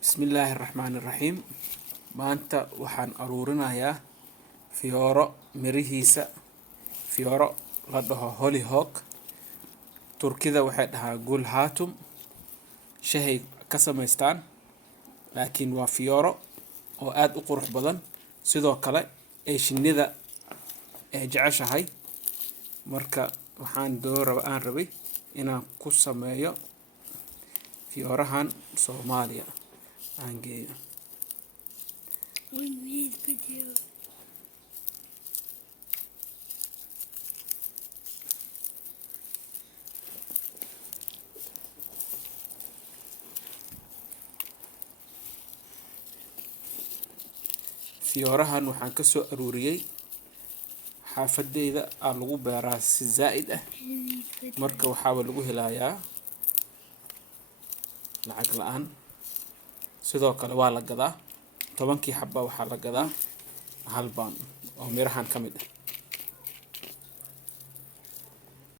Bismillaahi Raxmaani Raxiim. Maanta waxaan aruurinayaa fiyooro mirihiisa. Fiyooro la dhaho hollyhock. Turkida waxay dhahaa gulhatum. Shahay ka samaystaan, laakiin waa fiyooro oo aad u qurux badan. Sidoo kale ee shinnida ee jeceshahay. Marka waxaan aan rabay inaan ku sameeyo fiyoorahan Soomaaliya aan geeyo. Fiyoorahan waxaan ka soo aruuriyay xaafadeyda aan lagu beeraa si zaa'id ah. Marka waxaaba lagu helayaa lacag la'aan. Sidoo kale waa la gadaa 10kii xabba waxaa la gadaa hal baan oo mirahan ka mid ah.